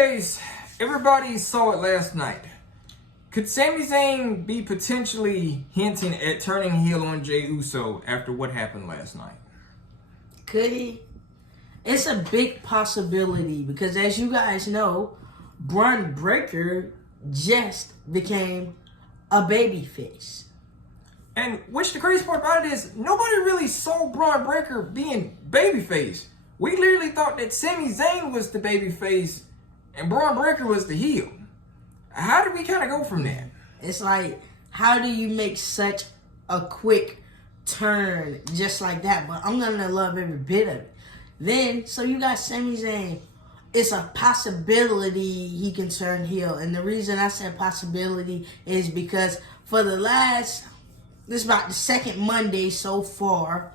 case, everybody saw it last night. Could Sami Zayn be potentially hinting at turning heel on Jeyuso after what happened last night? Could he? It's a big possibility because, as you guys know, Braun Breaker just became a babyface. And which the crazy part about it is, nobody really saw Braun Breaker being babyface. We literally thought that Sami Zayn was the babyface and Braun Breaker was the heel. How did we kind of go from that? It's like, how do you make such a quick turn just like that? But I'm going to love every bit of it. Then, so you got Sami Zayn. It's a possibility he can turn heel. And the reason I said possibility is because for the last, this is about the second Monday so far,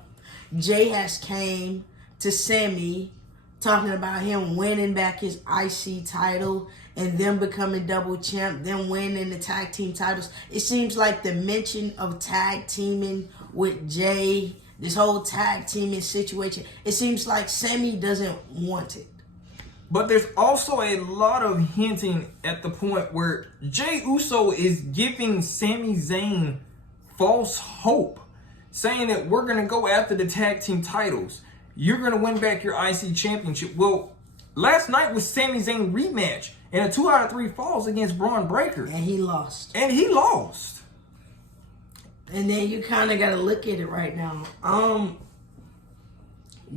Jay has came to Sami talking about him winning back his IC title and them becoming double champ, them winning the tag team titles. It seems like the mention of tag teaming with Jay, this whole tag teaming situation, it seems like Sami doesn't want it. But there's also a lot of hinting at the point where Jeyuso is giving Sami Zayn false hope, saying that we're going to go after the tag team titles. You're going to win back your IC championship. Well, last night was Sami Zayn rematch in a 2 out of 3 falls against Braun Breaker. And he lost. And he lost. And then you kind of got to look at it right now.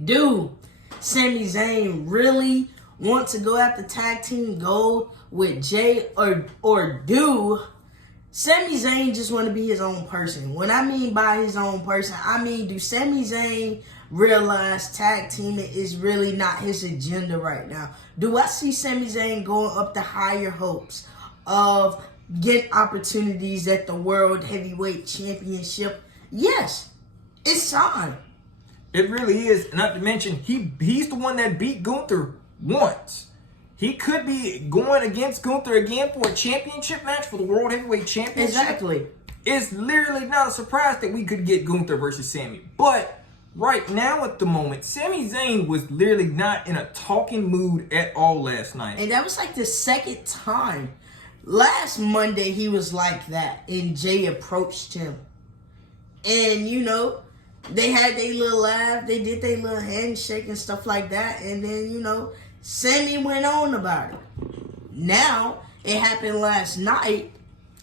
Do Sami Zayn really want to go after tag team gold with Jay, or do Sami Zayn just want to be his own person? When I mean by his own person, I mean, do Sami Zayn realize tag teaming is really not his agenda right now? Do I see Sami Zayn going up to higher hopes of getting opportunities at the World Heavyweight Championship? Yes, it's time. It really is. Not to mention, he's the one that beat Gunther once. He could be going against Gunther again for a championship match for the World Heavyweight Championship. Exactly. It's literally not a surprise that we could get Gunther versus Sami. But right now at the moment, Sami Zayn was literally not in a talking mood at all last night. And that was like the second time. Last Monday he was like that and Jay approached him. And you know, they had their little laugh, they did their little handshake and stuff like that, and then, you know, Sami went on about it. Now, it happened last night,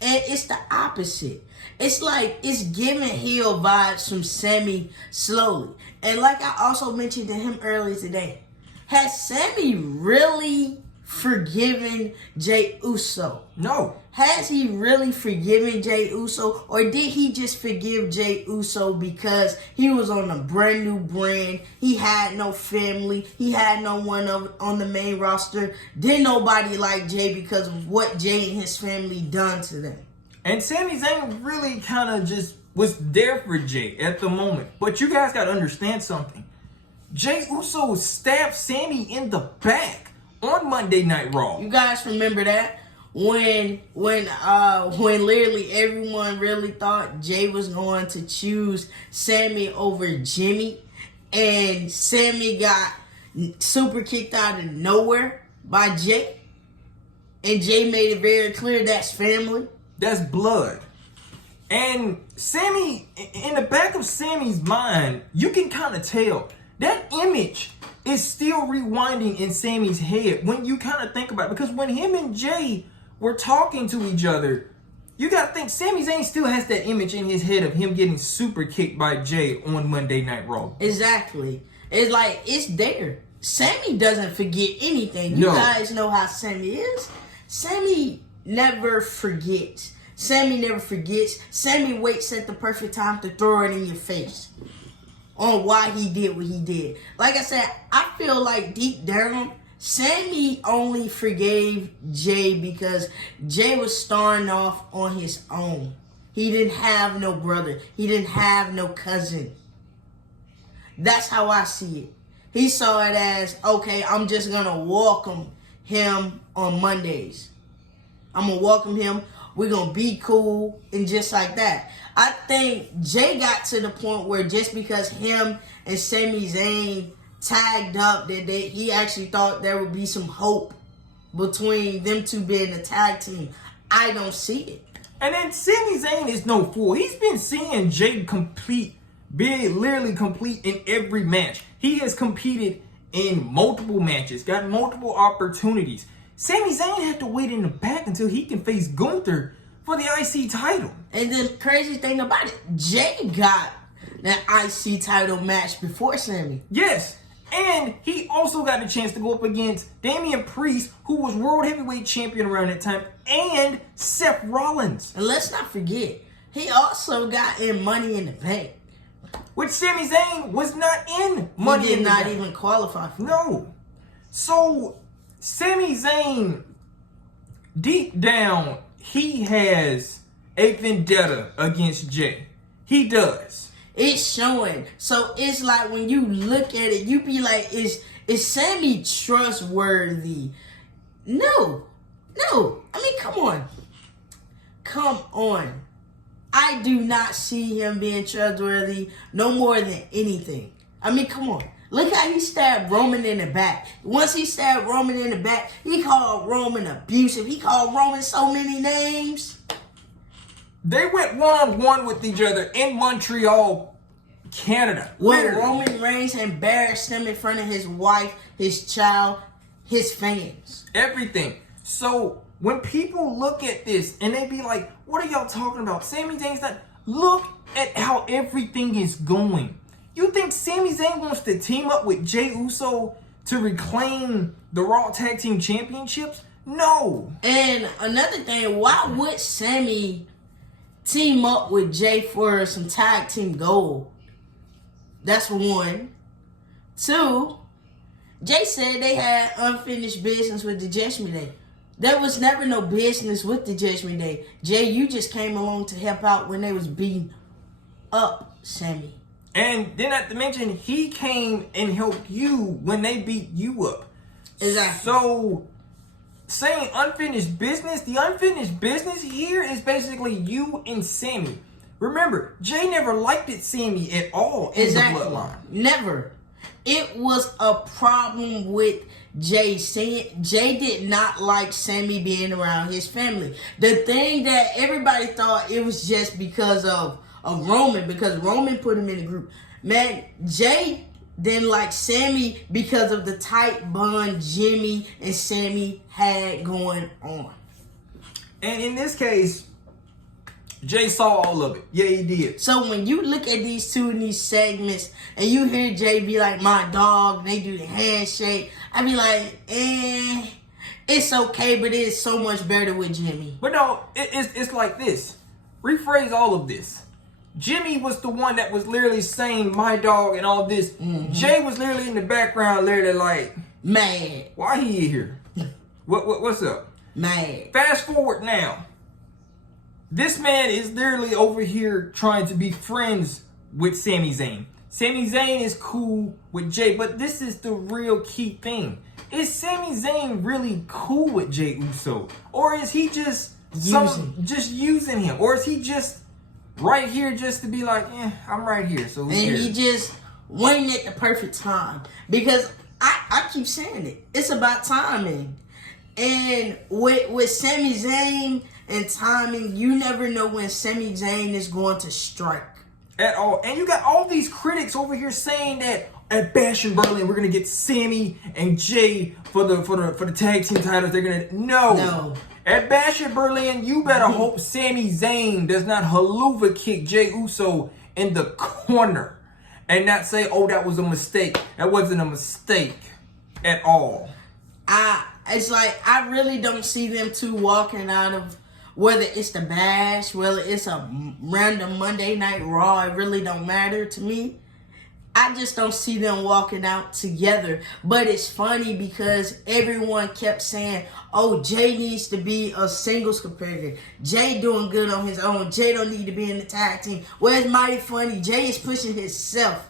and it's the opposite. It's like, it's giving heel vibes from Sami slowly. And like I also mentioned to him earlier today, has Sami really forgiven Jeyuso? No. Has he really forgiven Jeyuso, or did he just forgive Jeyuso because he was on a brand new brand? He had no family. He had no one on the main roster. Didn't nobody like Jay because of what Jay and his family done to them. And Sami Zayn really kind of just was there for Jay at the moment. But you guys got to understand something. Jeyuso stabbed Sami in the back on Monday Night Raw. You guys remember that? When literally everyone really thought Jay was going to choose Sami over Jimmy, and Sami got super kicked out of nowhere by Jay, and Jay made it very clear that's family. That's blood. And Sami, in the back of Sami's mind, you can kind of tell that image is still rewinding in Sami's head when you kind of think about it. Because when him and Jay were talking to each other, you got to think Sami Zayn still has that image in his head of him getting super kicked by Jay on Monday Night Raw. Exactly. It's like, it's there. Sami doesn't forget anything. You guys know how Sami is. Sami never forgets. Sami never forgets. Sami waits at the perfect time to throw it in your face on why he did what he did. Like I said, I feel like deep down, Sami only forgave Jay because Jay was starting off on his own. He didn't have no brother. He didn't have no cousin. That's how I see it. He saw it as, okay, I'm just going to welcome him on Mondays. I'm going to welcome him. We're going to be cool and just like that. I think Jay got to the point where just because him and Sami Zayn tagged up, that he actually thought there would be some hope between them two being a tag team. I don't see it. And then Sami Zayn is no fool. He's been seeing Jay literally complete in every match. He has competed in multiple matches, got multiple opportunities. Sami Zayn had to wait in the back until he can face Gunther for the IC title. And the crazy thing about it, Jay got that IC title match before Sami. Yes. And he also got a chance to go up against Damian Priest, who was World Heavyweight Champion around that time, and Seth Rollins. And let's not forget, he also got in Money in the Bank. Which Sami Zayn was not in Money in the Bank. He did not even qualify for. No. So, Sami Zayn, deep down, he has a vendetta against Jay. He does. It's showing. So it's like when you look at it, you be like, is Sami trustworthy? No. I mean, come on. I do not see him being trustworthy no more than anything. I mean, come on. Look how he stabbed Roman in the back. Once he stabbed Roman in the back, he called Roman abusive. He called Roman so many names. They went one-on-one with each other in Montreal, Canada. Where Roman Reigns embarrassed him in front of his wife, his child, his fans. Everything. So when people look at this and they be like, what are y'all talking about? Sami Zayn's not... Look at how everything is going. You think Sami Zayn wants to team up with Jey Uso to reclaim the Raw Tag Team Championships? No. And another thing, why would Sami team up with Jay for some tag team gold? That's one. Two, Jay said they had unfinished business with the Judgment Day. There was never no business with the Judgment Day. Jay, you just came along to help out when they was beating up Sami. And then not to mention, he came and helped you when they beat you up. Exactly. So, saying unfinished business, the unfinished business here is basically you and Sami. Remember, Jay never liked it Sami at all in the bloodline. Never. It was a problem with Jay. Jay did not like Sami being around his family. The thing that everybody thought it was just because of Roman, because Roman put him in the group. Man, Jay didn't like Sami because of the tight bond Jimmy and Sami had going on. And in this case, Jay saw all of it. Yeah, he did. So when you look at these two in these segments and you hear Jay be like, my dog, they do the handshake, I be like, it's okay, but it's so much better with Jimmy. But no, it's like this. Rephrase all of this. Jimmy was the one that was literally saying my dog and all this. Mm-hmm. Jay was literally in the background, literally like, mad. Why he here? What's up? Mad. Fast forward now. This man is literally over here trying to be friends with Sami Zayn. Sami Zayn is cool with Jay, but this is the real key thing. Is Sami Zayn really cool with Jey Uso? Or is he just using him? Or is he just right here just to be like, I'm right here. So he just waiting at the perfect time. Because I keep saying it. It's about timing. And with Sami Zayn and timing, you never know when Sami Zayn is going to strike. At all. And you got all these critics over here saying that at Bash in Berlin, we're gonna get Sami and Jay for the tag team titles. They're gonna no. At Bash in Berlin, you better hope Sami Zayn does not haluva kick Jey Uso in the corner and not say, "Oh, that was a mistake." That wasn't a mistake at all. It's like I really don't see them two walking out of, whether it's the Bash, whether it's a random Monday Night Raw, it really don't matter to me. I just don't see them walking out together. But it's funny because everyone kept saying, oh, Jay needs to be a singles competitor. Jay doing good on his own. Jay don't need to be in the tag team. Well, it's mighty funny. Jay is pushing himself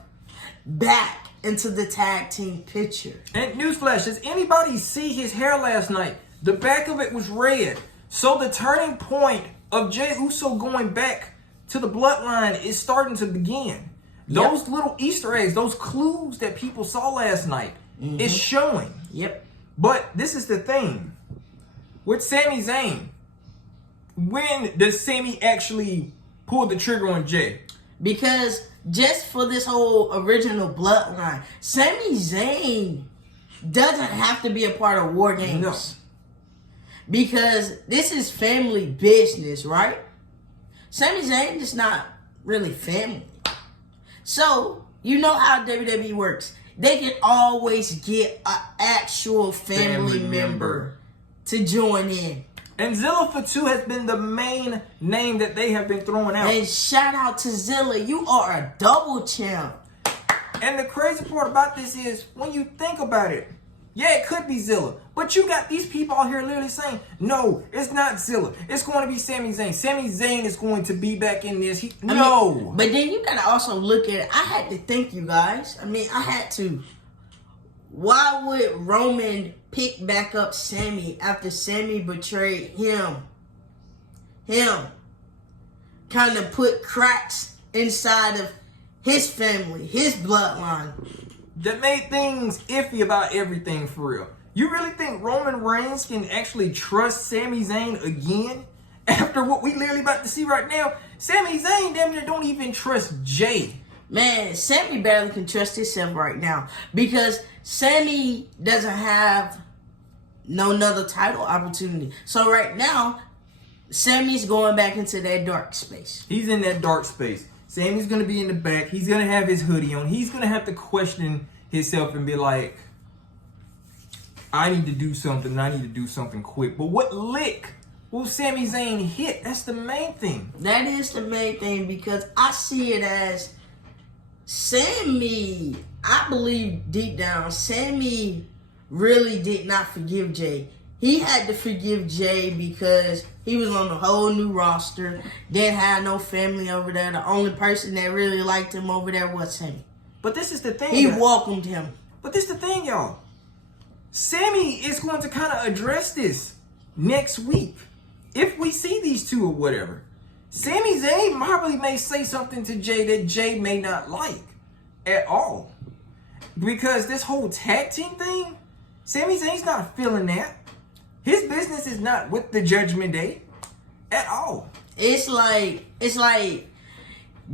back into the tag team picture. And newsflash, does anybody see his hair last night? The back of it was red. So the turning point of Jey Uso going back to the bloodline is starting to begin. Those little Easter eggs, those clues that people saw last night is showing. Yep. But this is the thing. with Sami Zayn, when does Sami actually pull the trigger on Jay? Because just for this whole original bloodline, Sami Zayn doesn't have to be a part of War Games. No. Because this is family business, right? Sami Zayn is not really family. So, you know how WWE works. They can always get an actual family member to join in. And Zilla for 2 has been the main name that they have been throwing out. And shout out to Zilla. You are a double champ. And the crazy part about this is, when you think about it, yeah, it could be Zilla. But you got these people out here literally saying, no, it's not Zilla. It's going to be Sami Zayn. Sami Zayn is going to be back in this. No. But then you got to also look at it. I had to think, you guys. I had to. Why would Roman pick back up Sami after Sami betrayed him? Kind of put cracks inside of his family, his bloodline. That made things iffy about everything for real. You really think Roman Reigns can actually trust Sami Zayn again? After what we literally about to see right now, Sami Zayn damn near don't even trust Jay. Man, Sami barely can trust himself right now. Because Sami doesn't have no another title opportunity. So right now, Sami's going back into that dark space. He's in that dark space. Sami's going to be in the back. He's going to have his hoodie on. He's going to have to question himself and be like, I need to do something. I need to do something quick. But what lick will Sami Zayn hit? That's the main thing. That is the main thing, because I see it as Sami, I believe deep down, Sami really did not forgive Jay. He had to forgive Jay because he was on a whole new roster, didn't have no family over there. The only person that really liked him over there was Sami. But this is the thing. He welcomed him. But this is the thing, y'all. Sami is going to kind of address this next week. If we see these two or whatever. Sami Zayn probably may say something to Jay that Jay may not like at all. Because this whole tag team thing, Sami Zayn's not feeling that. His business is not with the Judgment Day at all. It's like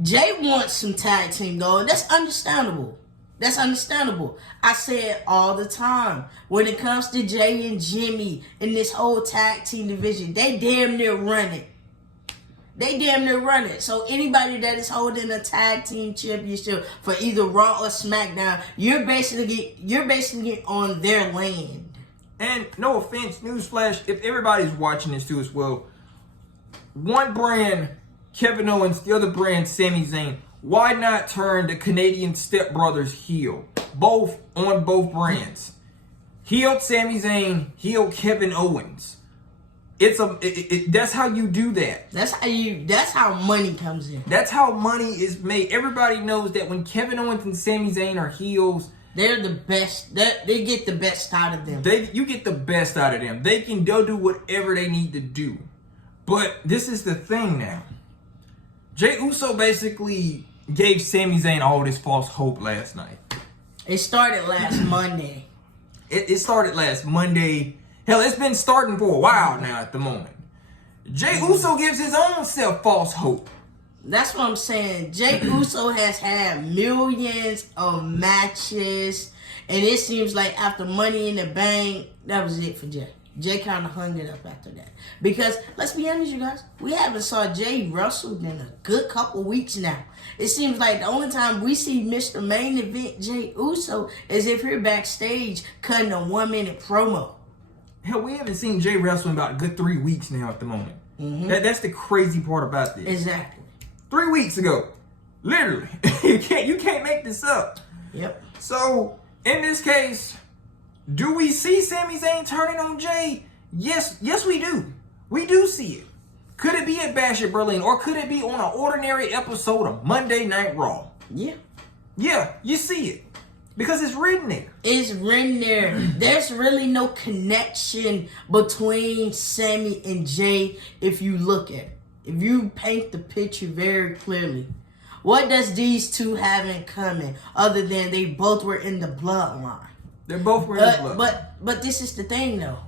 Jay wants some tag team though. That's understandable. That's understandable. I say it all the time. When it comes to Jay and Jimmy in this whole tag team division, they damn near run it. They damn near run it. So anybody that is holding a tag team championship for either Raw or SmackDown, you're basically on their land. And no offense, newsflash, if everybody's watching this too as well, one brand, Kevin Owens, the other brand, Sami Zayn, why not turn the Canadian stepbrothers heel? Both on both brands. Heel Sami Zayn, heel Kevin Owens. That's how you do that. That's how money comes in. That's how money is made. Everybody knows that when Kevin Owens and Sami Zayn are heels, they're the best. They get the best out of them. You get the best out of them. They'll do whatever they need to do. But this is the thing now. Jeyuso basically gave Sami Zayn all this false hope last night. It started last Monday. It started last Monday. Hell, it's been starting for a while now at the moment. Jeyuso gives his own self false hope. That's what I'm saying. Jeyuso has had millions of matches, and it seems like after Money in the Bank, that was it for Jay. Jay kind of hung it up after that. Because, let's be honest, you guys, we haven't saw Jay wrestle in a good couple weeks now. It seems like the only time we see Mr. Main Event Jeyuso is if we're backstage cutting a 1-minute promo. Hell, we haven't seen Jay wrestle in about a good 3 weeks now at the moment. Mm-hmm. That's the crazy part about this. Exactly. 3 weeks ago. Literally. you can't make this up. Yep. So, in this case, do we see Sami Zayn turning on Jay? Yes, we do. We do see it. Could it be at Bash at Berlin, or could it be on an ordinary episode of Monday Night Raw? Yeah. Yeah, you see it. Because it's written there. It's written there. There's really no connection between Sami and Jay if you look at it. If you paint the picture very clearly. What does these two have in common other than they both were in the bloodline? They both were in the bloodline. But this is the thing though.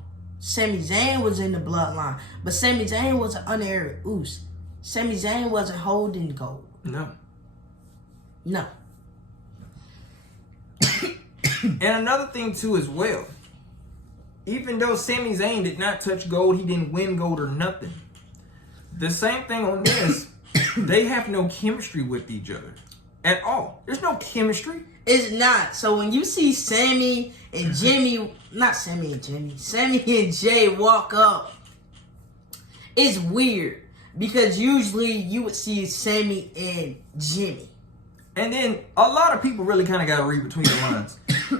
Sami Zayn was in the bloodline, but Sami Zayn was an unaired oos. Sami Zayn wasn't holding gold. No. No. And another thing too as well. Even though Sami Zayn did not touch gold, he didn't win gold or nothing. The same thing on this. They have no chemistry with each other at all. There's no chemistry. It's not. So when you see Sami and Jimmy, not Sami and Jimmy, Sami and Jay walk up, it's weird because usually you would see Sami and Jimmy. And then a lot of people really kind of got to read between the lines.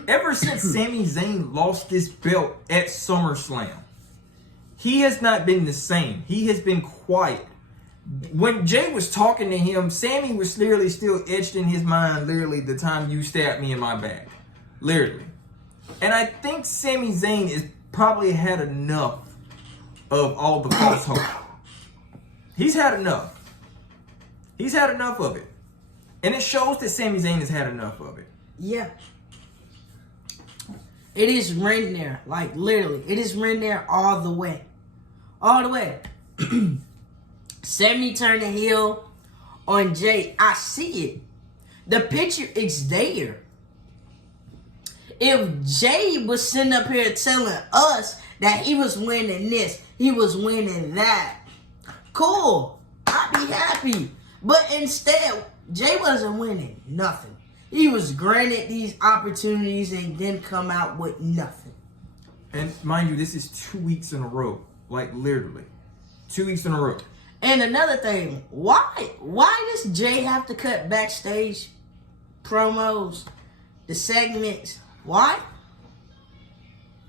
Ever since Sami Zayn lost this belt at SummerSlam, he has not been the same. He has been quiet. When Jay was talking to him, Sami was literally still etched in his mind, literally, the time you stabbed me in my back. Literally. And I think Sami Zayn has probably had enough of all the false hope. He's had enough. He's had enough of it. And it shows that Sami Zayn has had enough of it. Yeah. It is written there. Like, literally. It is written there all the way. All the way. Sami turning heel on Jay. I see it. The picture is there. If Jay was sitting up here telling us that he was winning this, he was winning that, cool. I'd be happy. But instead, Jay wasn't winning nothing. He was granted these opportunities and didn't come out with nothing. And mind you, this is 2 weeks in a row. Like, literally. 2 weeks in a row. And another thing, why does Jay have to cut backstage promos, the segments? Why?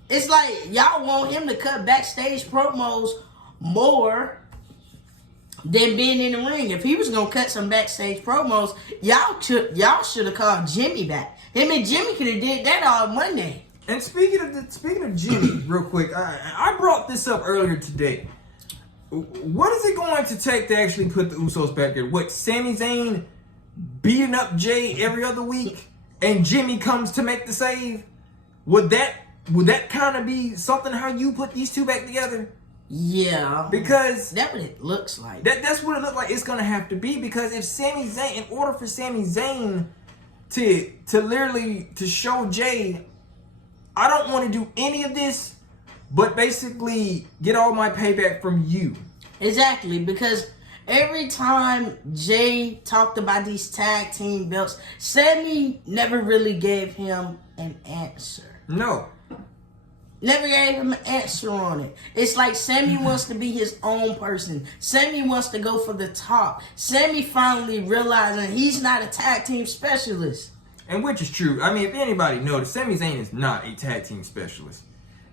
It's like y'all want him to cut backstage promos more than being in the ring. If he was gonna cut some backstage promos, y'all should have called Jimmy back. Him and Jimmy could have did that on Monday. And speaking of Jimmy, real quick, I brought this up earlier today. What is it going to take to actually put the Usos back there? What, Sami Zayn beating up Jay every other week and Jimmy comes to make the save? Would that kind of be something how you put these two back together? Yeah. Because that's what it looks like. That's what it looks like it's going to have to be, because if Sami Zayn, in order for Sami Zayn to literally to show Jay, I don't want to do any of this, but basically get all my payback from you. Exactly, because every time Jay talked about these tag team belts, Sami never really gave him an answer. No. Never gave him an answer on it. It's like Sami wants to be his own person. Sami wants to go for the top. Sami finally realizing he's not a tag team specialist. And which is true. I mean, if anybody noticed, Sami Zayn is not a tag team specialist.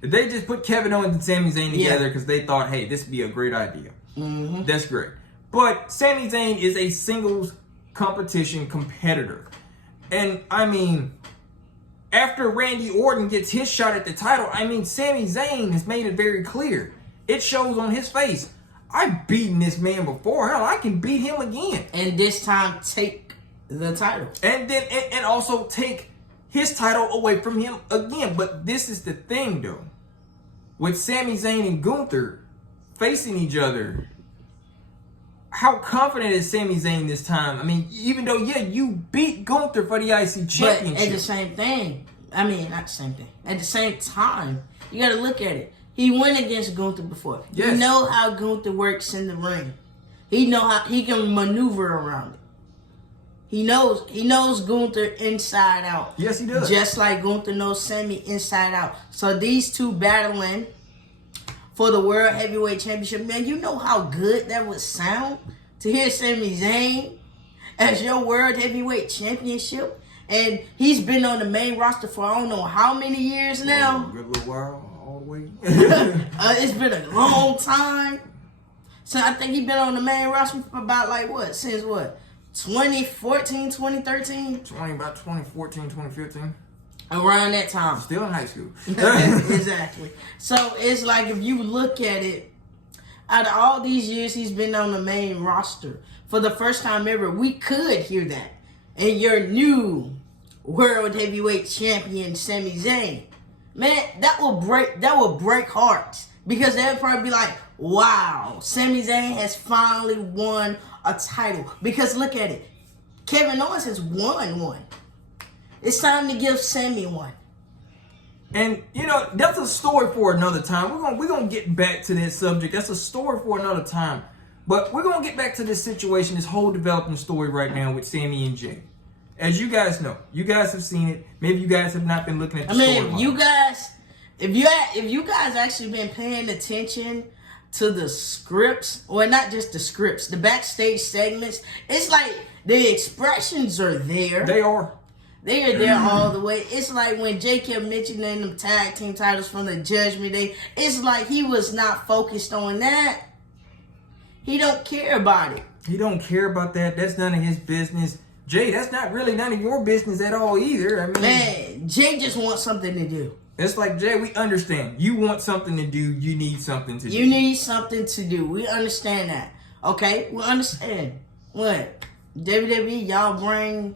They just put Kevin Owens and Sami Zayn together because they thought, hey, this would be a great idea. Mm-hmm. That's great. But Sami Zayn is a singles competition competitor. And, I mean, after Randy Orton gets his shot at the title, I mean, Sami Zayn has made it very clear. It shows on his face. I've beaten this man before. Hell, I can beat him again. And this time, take the title. And then, and also take his title away from him again. But this is the thing, though. With Sami Zayn and Gunther facing each other, how confident is Sami Zayn this time? I mean, even though, yeah, you beat Gunther for the IC championship. But at the same thing, I mean, not the same thing. At the same time, you got to look at it. He went against Gunther before. Yes. You know how Gunther works in the ring. He know how he can maneuver around it. He knows Gunther inside out. Yes, he does. Just like Gunther knows Sami inside out. So these two battling for the World Heavyweight Championship. Man, you know how good that would sound to hear Sami Zayn as your World Heavyweight Championship. And he's been on the main roster for I don't know how many years now. A good little while, all the way. It's been a long time. So I think he's been on the main roster for about since what? 2014, 2013? About 2014, 2015. Around that time. Still in high school. Exactly. So it's like if you look at it, out of all these years he's been on the main roster, for the first time ever, we could hear that. And your new World Heavyweight Champion, Sami Zayn. Man, that will break hearts. Because they'll probably be like, wow, Sami Zayn has finally won a title. Because look at it. Kevin Owens has won one. It's time to give Sami one. And, you know, that's a story for another time. We're gonna get back to that subject. That's a story for another time. But we're going to get back to this situation, this whole developing story right now with Sami and Jey. As you guys know, you guys have seen it. Maybe you guys have not been looking at the storyline. If you guys actually been paying attention to the scripts, or not just the scripts, the backstage segments, it's like the expressions are there. They are. They are there all the way. It's like when Jey kept mentioning them tag team titles from the Judgment Day. It's like he was not focused on that. He don't care about it. He don't care about that. That's none of his business. Jey, that's not really none of your business at all either. I mean, man, Jey just wants something to do. It's like, Jey, we understand. You want something to do. You need something to do. You need something to do. We understand that. Okay? We understand. What? WWE, y'all bring...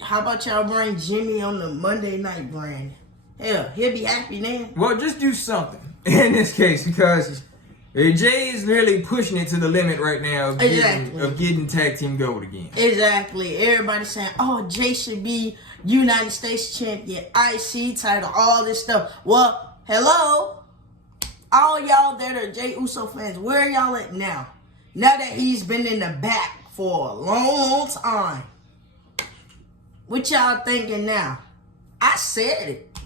How about y'all bring Jimmy on the Monday Night brand? Hell, he'll be happy then. Well, just do something in this case, because Jey is really pushing it to the limit right now of getting tag team gold again. Exactly. Everybody's saying, oh, Jey should be United States champion, IC title, all this stuff. Well, hello? All y'all that are Jeyuso fans, where are y'all at now? Now that he's been in the back for a long, long time. What y'all thinking now? I said it.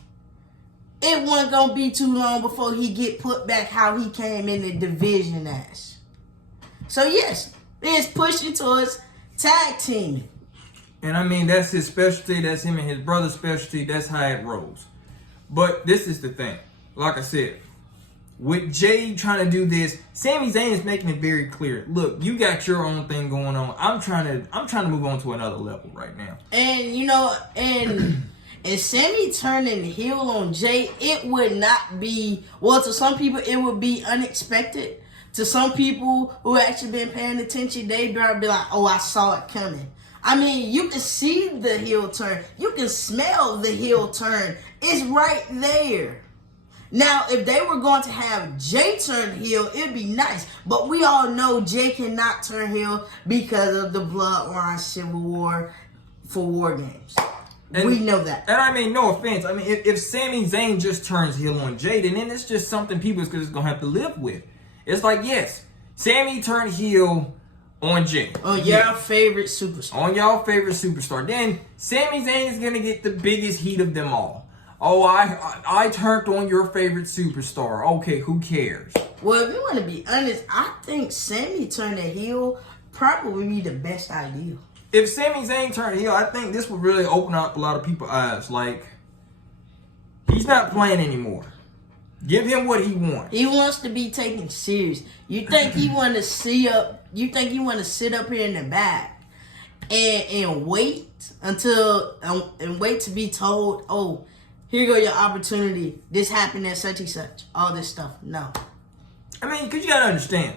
It wasn't going to be too long before he get put back how he came in the division as. So, yes, it's pushing towards tag teaming. And, I mean, that's his specialty. That's him and his brother's specialty. That's how it rolls. But this is the thing. Like I said, with Jey trying to do this, Sami Zayn is making it very clear. Look, you got your own thing going on. I'm trying to move on to another level right now. And, you know, and Sami turning heel on Jey, it would not be, well, to some people, it would be unexpected. To some people who actually been paying attention, they'd be like, oh, I saw it coming. I mean, you can see the heel turn. You can smell the heel turn. It's right there. Now, if they were going to have Jey turn heel, it'd be nice. But we all know Jey cannot turn heel because of the Bloodline Civil War for War Games. And we know that. And I mean, no offense. I mean, if Sami Zayn just turns heel on Jey, then it's just something people is just going to have to live with. It's like, yes, Sami turned heel on Jey. On your favorite superstar. On y'all favorite superstar. Then Sami Zayn is going to get the biggest heat of them all. Oh, I turned on your favorite superstar. Okay, who cares? Well, if you want to be honest, I think Sami turning heel probably be the best idea. If Sami Zayn turned heel, I think this would really open up a lot of people's eyes. Like, he's not playing anymore. Give him what he wants. He wants to be taken serious. You think he want to sit up here in the back and wait until and wait to be told, oh, here go your opportunity. This happened at such and such. All this stuff. No. I mean, because you got to understand.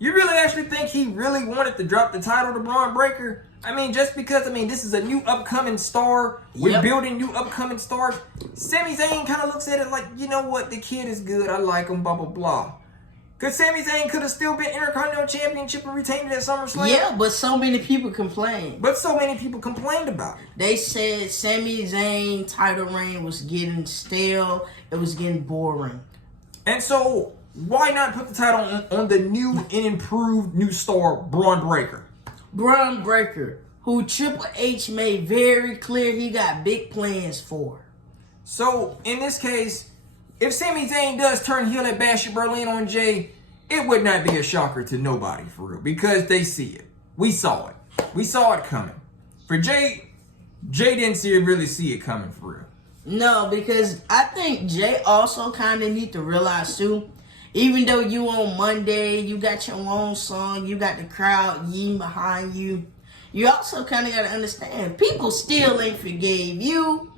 You really actually think he really wanted to drop the title to Braun Breaker? I mean, just because, this is a new upcoming star. We're building new upcoming stars. Sami Zayn kind of looks at it like, you know what? The kid is good. I like him, blah, blah, blah. Because Sami Zayn could have still been Intercontinental Championship and retained it at SummerSlam. Yeah, but so many people complained. But so many people complained about it. They said Sami Zayn title reign was getting stale. It was getting boring. And so, why not put the title on the new and improved new star, Braun Breaker? Braun Breaker, who Triple H made very clear he got big plans for. So, in this case, if Sami Zayn does turn heel at Bash at Berlin on Jey, it would not be a shocker to nobody, for real, because they see it. We saw it. We saw it coming. For Jey didn't really see it coming, for real. No, because I think Jey also kind of need to realize, too, even though you on Monday, you got your own song, you got the crowd yeeing behind you, you also kind of got to understand, people still ain't forgave you.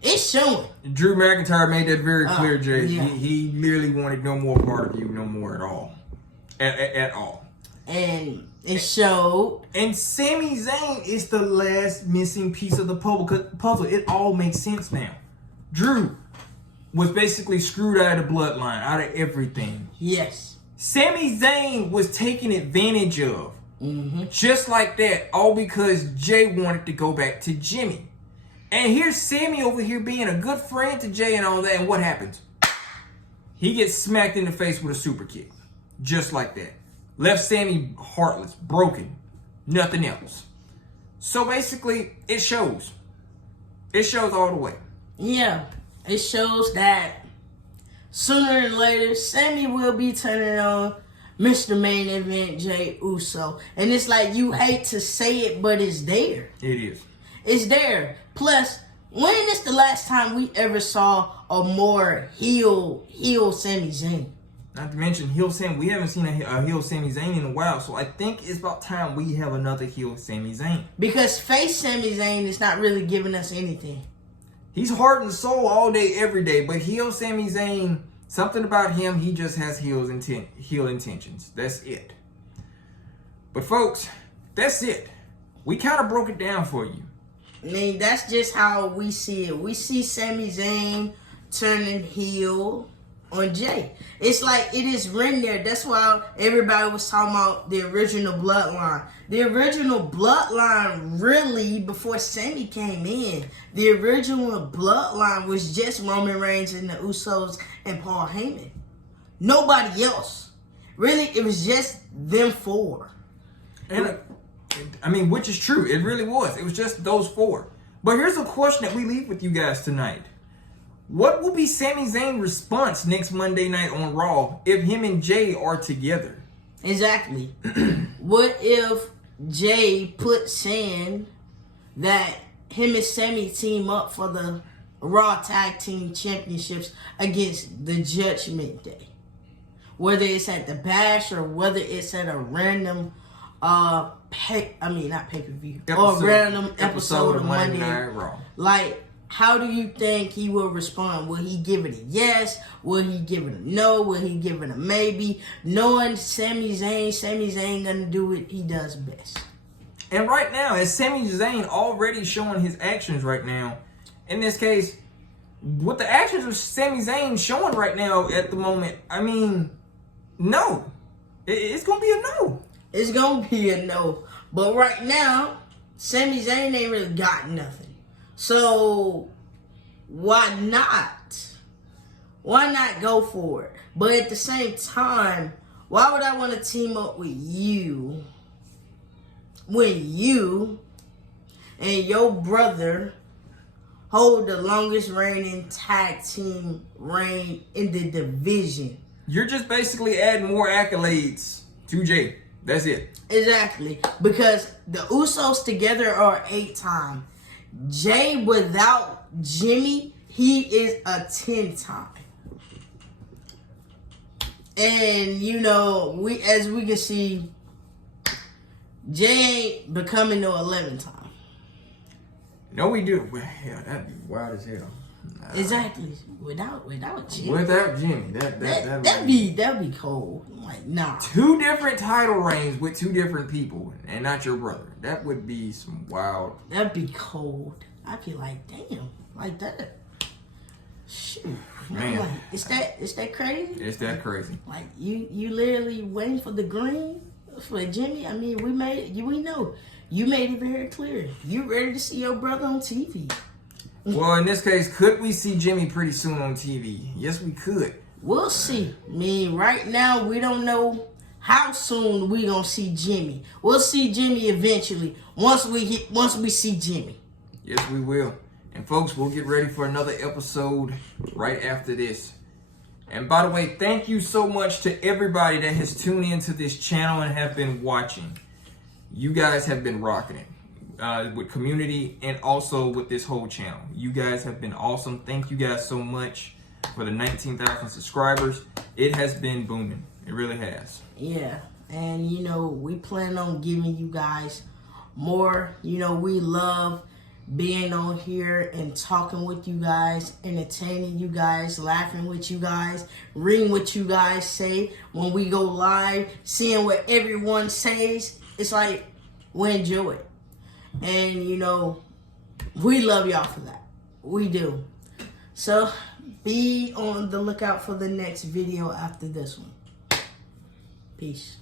It's showing. Drew McIntyre made that very clear, Jey. Yeah. He literally wanted no more part of you, no more at all. At all. And it showed. And Sami Zayn is the last missing piece of the puzzle. It all makes sense now. Drew, was basically screwed out of the bloodline, out of everything. Yes. Samizayn was taken advantage of. Just like that, all because Jay wanted to go back to Jimmy. And here's Sami over here being a good friend to Jay and all that, and what happens? He gets smacked in the face with a super kick. Just like that. Left Sami heartless, broken, nothing else. So basically, it shows. It shows all the way. Yeah, it shows that sooner or later, Sami will be turning on Mr. Main Event Jeyuso. And it's like, you hate to say it, but it's there. It is. It's there. Plus, when is the last time we ever saw a more heel Samizayn? Not to mention heel Sami. We haven't seen a heel Samizayn in a while, so I think it's about time we have another heel Samizayn. Because face Samizayn is not really giving us anything. He's heart and soul all day, every day, but heel Samizayn, something about him, he just has heel intentions. That's it. But folks, that's it. We kind of broke it down for you. I mean, that's just how we see it. We see Samizayn turning heel on Jay. It's like it is written there. That's why everybody was talking about the original bloodline. The original bloodline, really, before Sami came in, the original bloodline was just Roman Reigns and the Usos and Paul Heyman. Nobody else. Really, it was just them four. And I mean, which is true. It really was. It was just those four. But here's a question that we leave with you guys tonight. What will be Samizayn's response next Monday night on Raw if him and Jay are together? Exactly. What if Jay put saying that him and Sami team up for the Raw Tag Team Championships against the Judgment Day? Whether it's at the Bash or whether it's at a random not pay-per-view or random episode of Monday Night Raw. Like, how do you think he will respond? Will he give it a yes? Will he give it a no? Will he give it a maybe? Knowing Samizayn gonna do what he does best. And right now, as Samizayn already showing his actions right now, in this case, with the actions of Samizayn showing right now at the moment, I mean, no. It's gonna be a no. It's gonna be a no. But right now, Samizayn ain't really got nothing. So, why not? Why not go for it? But at the same time, why would I want to team up with you when you and your brother hold the longest reigning tag team reign in the division? You're just basically adding more accolades to Jay. That's it. Exactly. Because the Usos together are 8-time. Jay without Jimmy, he is a 10-time. And you know, as we can see, Jay ain't becoming no 11-time. No, we do. Well, hell, that'd be wild as hell. Exactly. Without Jimmy. Without Jimmy, that'd be cold. Like, nah. 2 different title reigns with 2 different people, and not your brother. That would be some wild. That'd be cold. I'd be like, damn, like that. Shoot, man. Like, is that crazy? It's that crazy. Like you literally waiting for the green for Jimmy. I mean, we know you made it very clear. You ready to see your brother on TV? Well, in this case, could we see Jimmy pretty soon on TV? Yes, we could. We'll see. I mean, right now we don't know how soon we gonna see Jimmy. We'll see Jimmy eventually once we see Jimmy. Yes, we will. And folks, we'll get ready for another episode right after this. And by the way, thank you so much to everybody that has tuned into this channel and have been watching. You guys have been rocking it with community and also with this whole channel. You guys have been awesome. Thank you guys so much for the 19,000 subscribers. It has been booming. It really has. Yeah. And, you know, we plan on giving you guys more. You know, we love being on here and talking with you guys, entertaining you guys, laughing with you guys, reading what you guys say when we go live, seeing what everyone says. It's like we enjoy it. And, you know, we love y'all for that. We do. So be on the lookout for the next video after this one. Peace.